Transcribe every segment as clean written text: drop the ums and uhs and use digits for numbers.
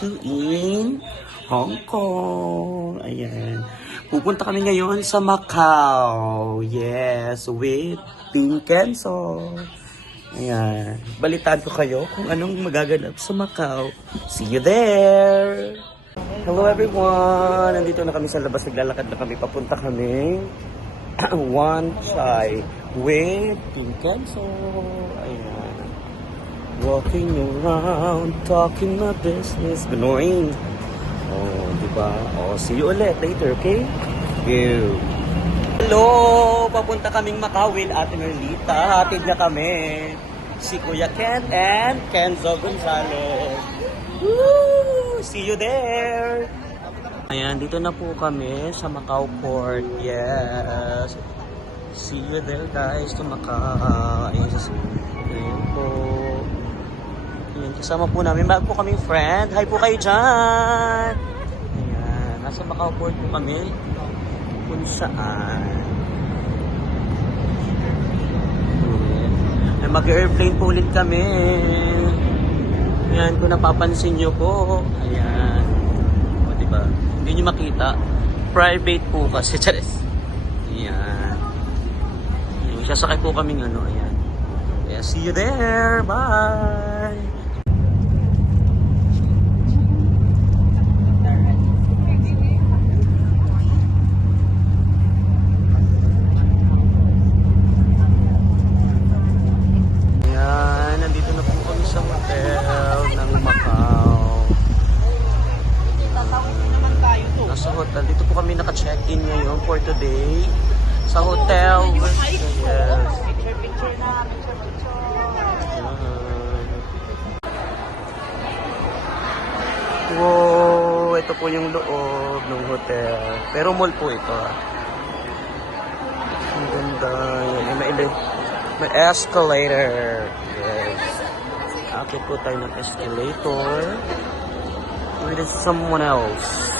to in Hong Kong. Ayan. Pupunta kami ngayon sa Macau. Yes, with Team Kenzo. Ayan. Balitaan ko kayo kung anong magaganap sa Macau. See you there! Hello everyone! Nandito na kami sa labas. Naglalakad na kami. Papunta kami. One Chai with Team Kenzo. Ayan. Walking around, talking my business. Ganoin. Oh, diba? Oh, see you ulit later, okay? You. Hello! Papunta kaming Macau with Ate Merlita. Hatid na kami. Si Kuya Ken and Kenzo Gonzalez. Woo! See you there! Ayan, dito na po kami sa Macau Port. Yes. See you there guys sa Macau. Ayan po. Ayan, kasama po namin. Bago po kaming friend. Hi po kayo dyan! Ayan, nasa Macau Port po kami. Kung saan. Ayan, mag-airplane po ulit kami. Ayan, kung napapansin nyo po. Ayan. O, diba? Hindi nyo makita. Private po kasi. Charis. Ayan. Ayan. Sasakay po kaming ano. Ayan. Yeah, see you there. Bye! Ayan. Nandito na po kami sa hotel ng Macau. Nasa hotel. Dito po kami naka-check-in ngayon for today. Sa hotel. Yes. Picture na. Wow, ito po yung loob ng hotel. Pero mall po ito. Ang ganda. May escalator. Yes. Akit po tayo ng escalator. With someone else.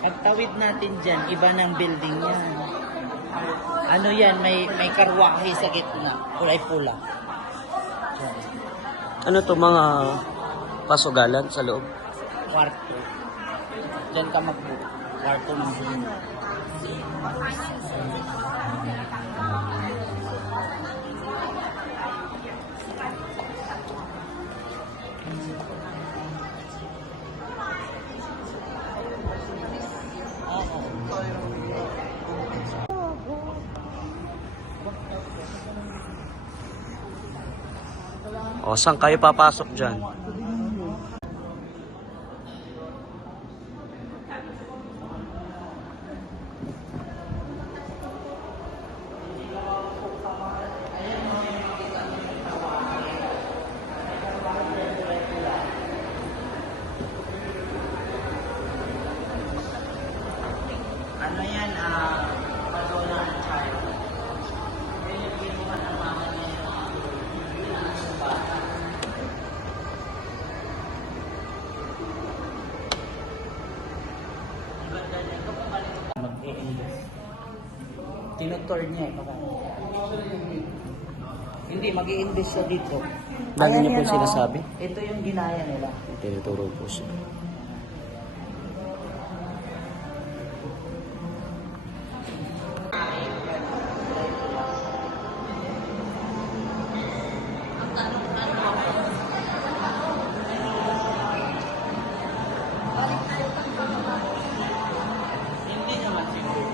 Pagtawid natin dyan, iba ng building yan. Ano yan, may karwahe sa gitna, kulay pula. Dyan. Ano to mga pasugalan sa loob? Kwarto. Dyan ka mag-book. Kwarto ng building. O, saan kayo papasok dyan? Ano yan, Madonna and Child. Yan yung kinuha ng mama niya yung bata. Mag-i-invest. Tinutor niya eh. Hindi, mag-i-invest siya dito. Lagi niya po yan, sinasabi? Ito yung ginaya nila. Tinuturo po siya. Hindi naman siguro.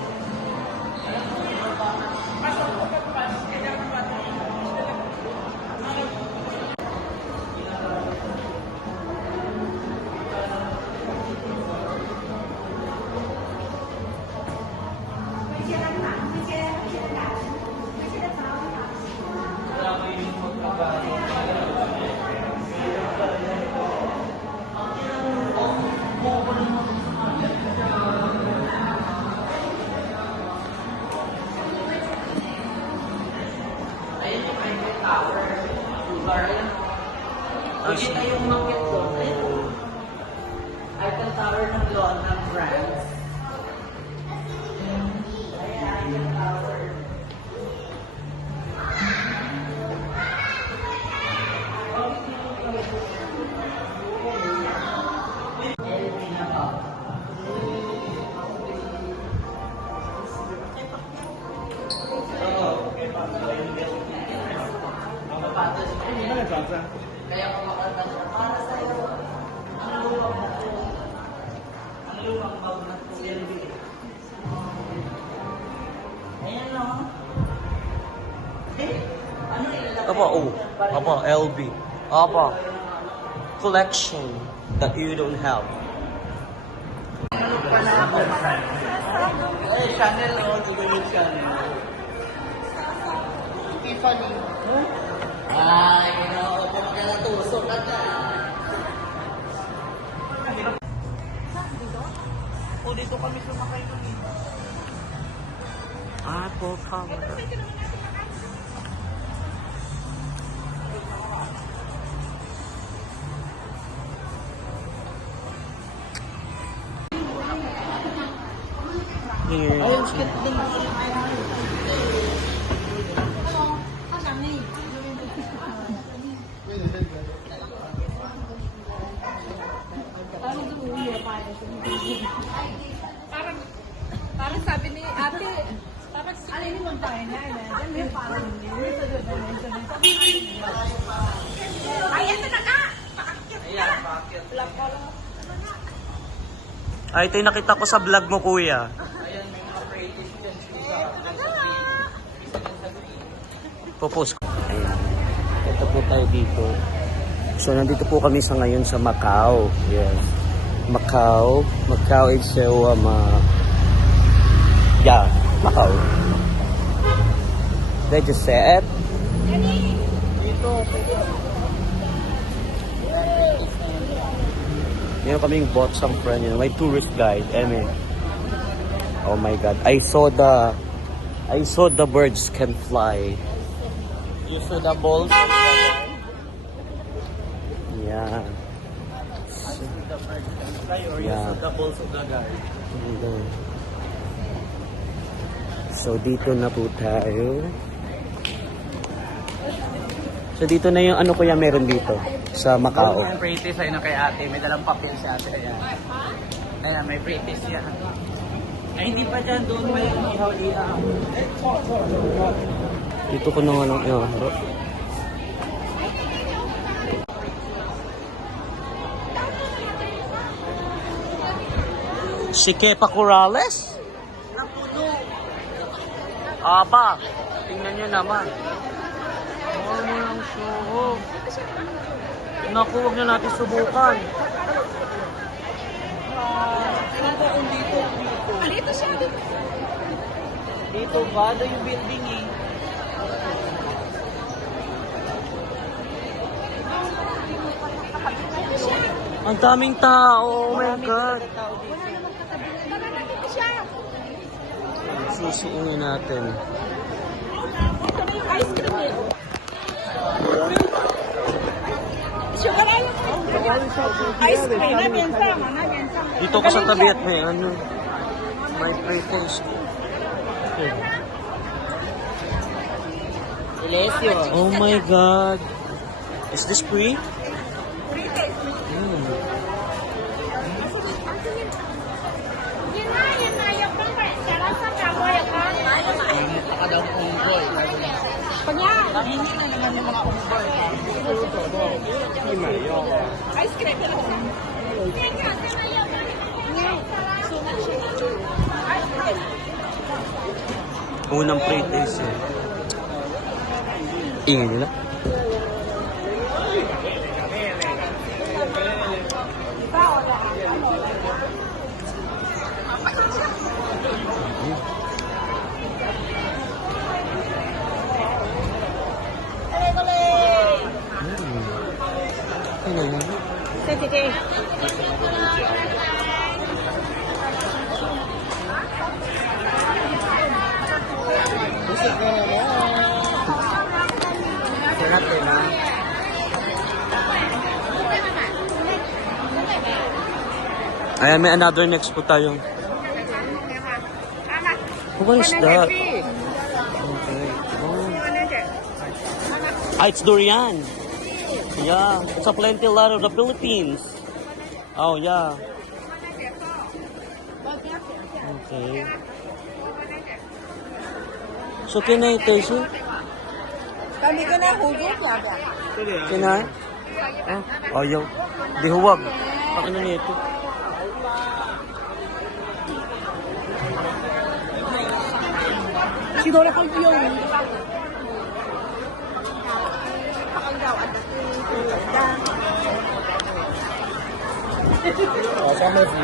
Pwede tayong umakyat doon. Ayun. Eiffel Tower ng Lon ng France. Eiffel Tower. Kaya kumakanta siya para sa'yo. Ang luwag na to. Ang luwag bag na to. Ayan no? Ano ilalagay? Apa, oh. Apa, LB. Apa. Collection that you don't have. Ano pa na ako? Eh, Chanel o. Sige yung Chanel. Tiffany. Ay, no. Kung magkakatusok ka na. O, dito kami sumakay nun eh. Apple Tower. Ayun, skit din. Parang sabi ni ate, parang alin naman tayo na, parang hindi. Ay, ito na ka! Ayan, bakit? Ay, ito yung nakita ko sa vlog mo, kuya. Ayan, may mga pretty dyan. Pupus ko. Ayan. Ito po tayo dito. So, nandito po kami sa ngayon sa Macau. Yes. Macau. Macau is yeah, Macau. They just said. Dito. Meron kaming bought some friend, you know, my tourist guide. I mean, oh my God. I saw the birds can fly. You saw the balls? Yeah. The birds can fly or you Yeah. saw the balls of the guy? So, dito na po tayo. So, dito na yung ano kuya meron dito sa Macau. May pretty sa'yo na kay ate. May dalang papel si ate. Ayan. Ayan, may pretty siya. Ay, hindi pa dyan. Doon pa yung ihaw-ihaw. Dito ko na nga lang ihaharo. Si Kepa Corrales? Aba, tingnan nyo naman. Ano lang show. Naku, huwag na natin subukan. Dito siya, dito. Dito ba? Doon yung building eh. Ang daming tao, oh my God. Dito siya. Susuungin natin. Ice cream eh. Sugar ice cream. Nabenta mo, nabenta mo. Dito ko sa tabi at may ano, may pre-taste. Delesio. Oh my God. Is this free? Mukha daw unggoy. Nangingi na naman yung mga unggoy. Ice cream. Unang pre-taste eh. Ingay nila. Sige. Sarap eh, no? Ayan, may another next po tayo. What is that? Okay. Oh. Ah, it's durian. Yeah, it's a plenty lot of the Philippines. Oh, yeah. Okay. So, can I taste it? Can I? Oh, ayaw. Di huwag. Ang ano nito?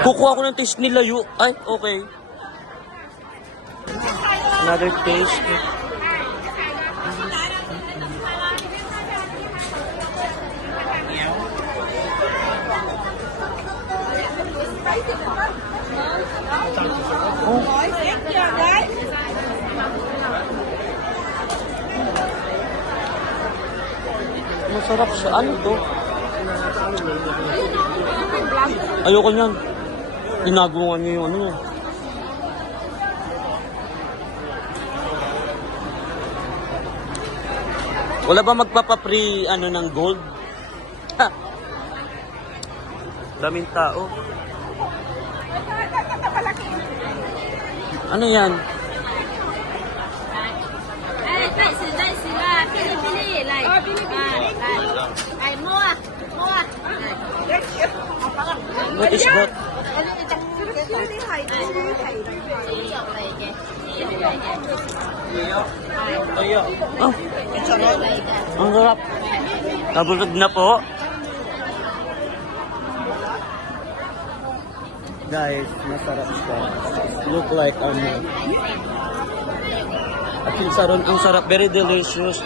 Kukuha ko ng taste nila yu. Ay, okay. Another taste. Masarap siya. Ano to? Ayoko niyan. Ginagawa niyo yung ano yan. Wala ba magpapa-free ano ng gold? Ha! Daming tao. Ano yan? 哎，带死啦，哔哩哔哩，来，哔哩哔哩，来，摸啊摸啊， What is that? Oh, ang sarap. Nabulog na po. Guys, masarap siya. Look like ano. At yung saron, ang sarap. Very delicious.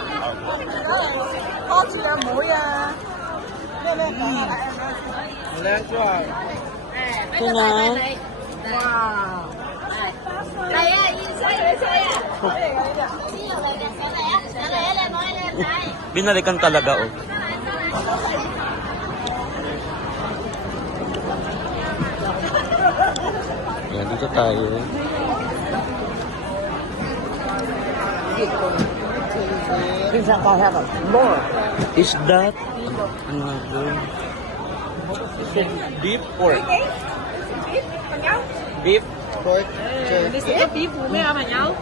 Can I? 嚟啊，現世現世啊！邊有嚟嘅？上嚟啊！上嚟啊！靚女靚仔。 Binalikan talaga, oh. Yan, dito tayo. Is that another? Beef pork. Beef pork. This is a beef 咩啊，朋友？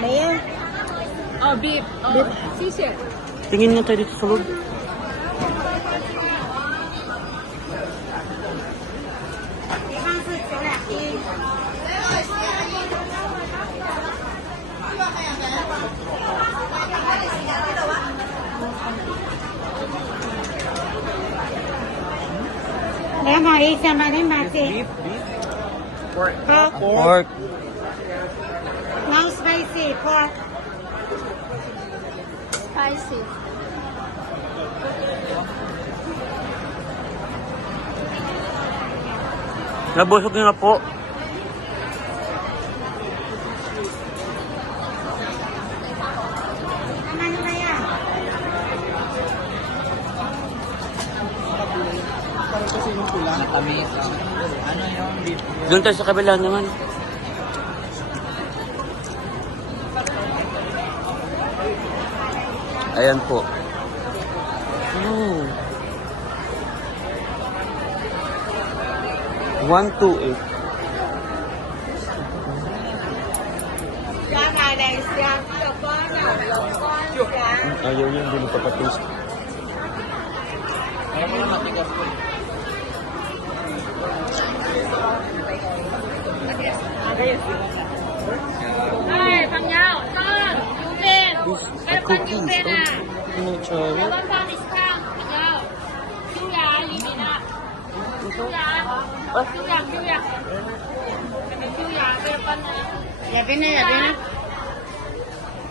你啊？哦，beef，哦，謝謝。 Tingin nga tayo dito sa loob. Em hỏi đi xem mà đến mà chị. Pork. Pork. Pork. No spicy pork. Spicy。 Nabusog na po. Ano na yan? Matamis. Ano yung beef? Doon tayo sa kabila naman. Ayan po. Oh. 128. Giá này này xem cho con nào lồng con giá. Ayaw yun, hindi mo papataste. Ayaw mo na matigas ko. Đây, bằng nhau, con, chú Viên. This Cái con chú Viên à? Ano, sorry? Cái con con discount, bằng nhau. Chú gà gì vậy nè? Chú gà. Chú gà, chú gà. Chú gà, cái con này. Dạ bên này, dạ bên này.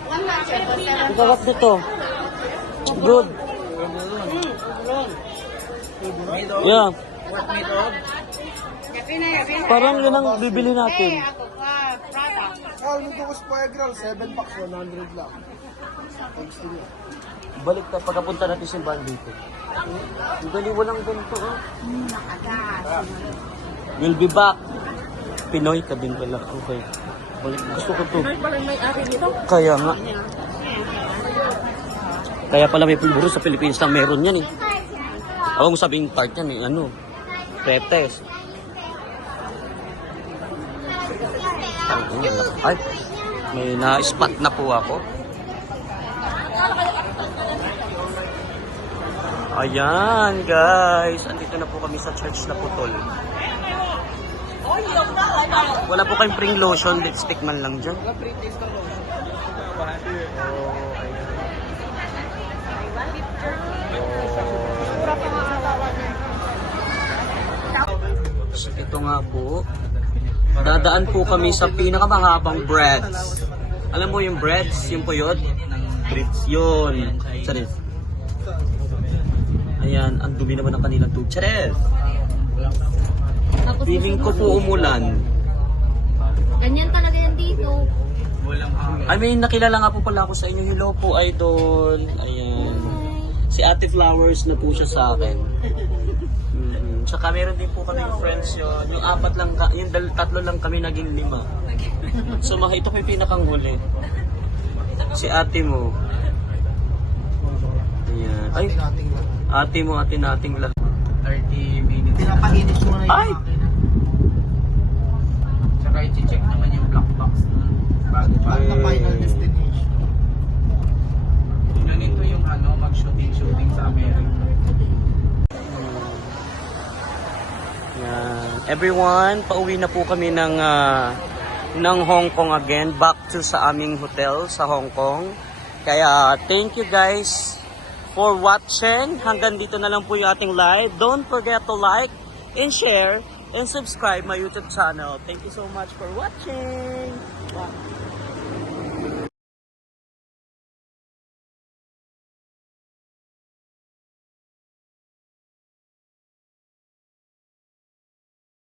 Ang sarap nito. Good. Yeah. Pork meat o? Dạ bên này, dạ bên này. Parang yun ang bibili natin. Eh, ako ka, Prada. Oh, nito ko Square Grill, 7 packs, 100 lang. Balik na pagkapunta natin sa simbahan dito. Ang galing, walang ganito, oh. We'll be back. Pinoy ka din pala. Okay. Balik. Gusto ko to. Kaya nga. Kaya pala may pulburo sa Pilipinas lang meron yan eh. Ako kung sabing tart yan eh. Ano? Pretes. Ay, may na-spot na po ako. Ayan, guys. Andito na po kami sa church na putol. Wala po kayong spring lotion, lipstick man lang dyan. So, ito nga po. Dadaan po kami sa pinakamahabang breads. Alam mo yung breads, yung puyod? Breads, yun. Charis. Ayan, ang dumi naman ng kanilang tube. Charis! Feeling ko po umulan. Ganyan talaga yan dito. I mean, nakilala nga po pala ako sa inyo. Hello po, idol. Ayan. Si Ate Flowers na po siya sa akin. Tsaka meron din po kami friends yun. Yung apat lang, yung tatlo lang kami naging 5. So, ito po yung pinakang huli. Si ate mo. Ayan. Ay, ate mo, ate nating lahat. 30 minutes. Pinapainit mo na yung Ay! makina. Tsaka i-check naman yung black box bago pa Ang final destination. ganito yung mag-shooting sa America. Yan. Everyone, pauwi na po kami ng Hong Kong again. Back to sa aming hotel sa Hong Kong. Kaya, thank you guys for watching. Hanggang dito na lang po yung ating live. Don't forget to like and share and subscribe my YouTube channel. Thank you so much for watching. Bye.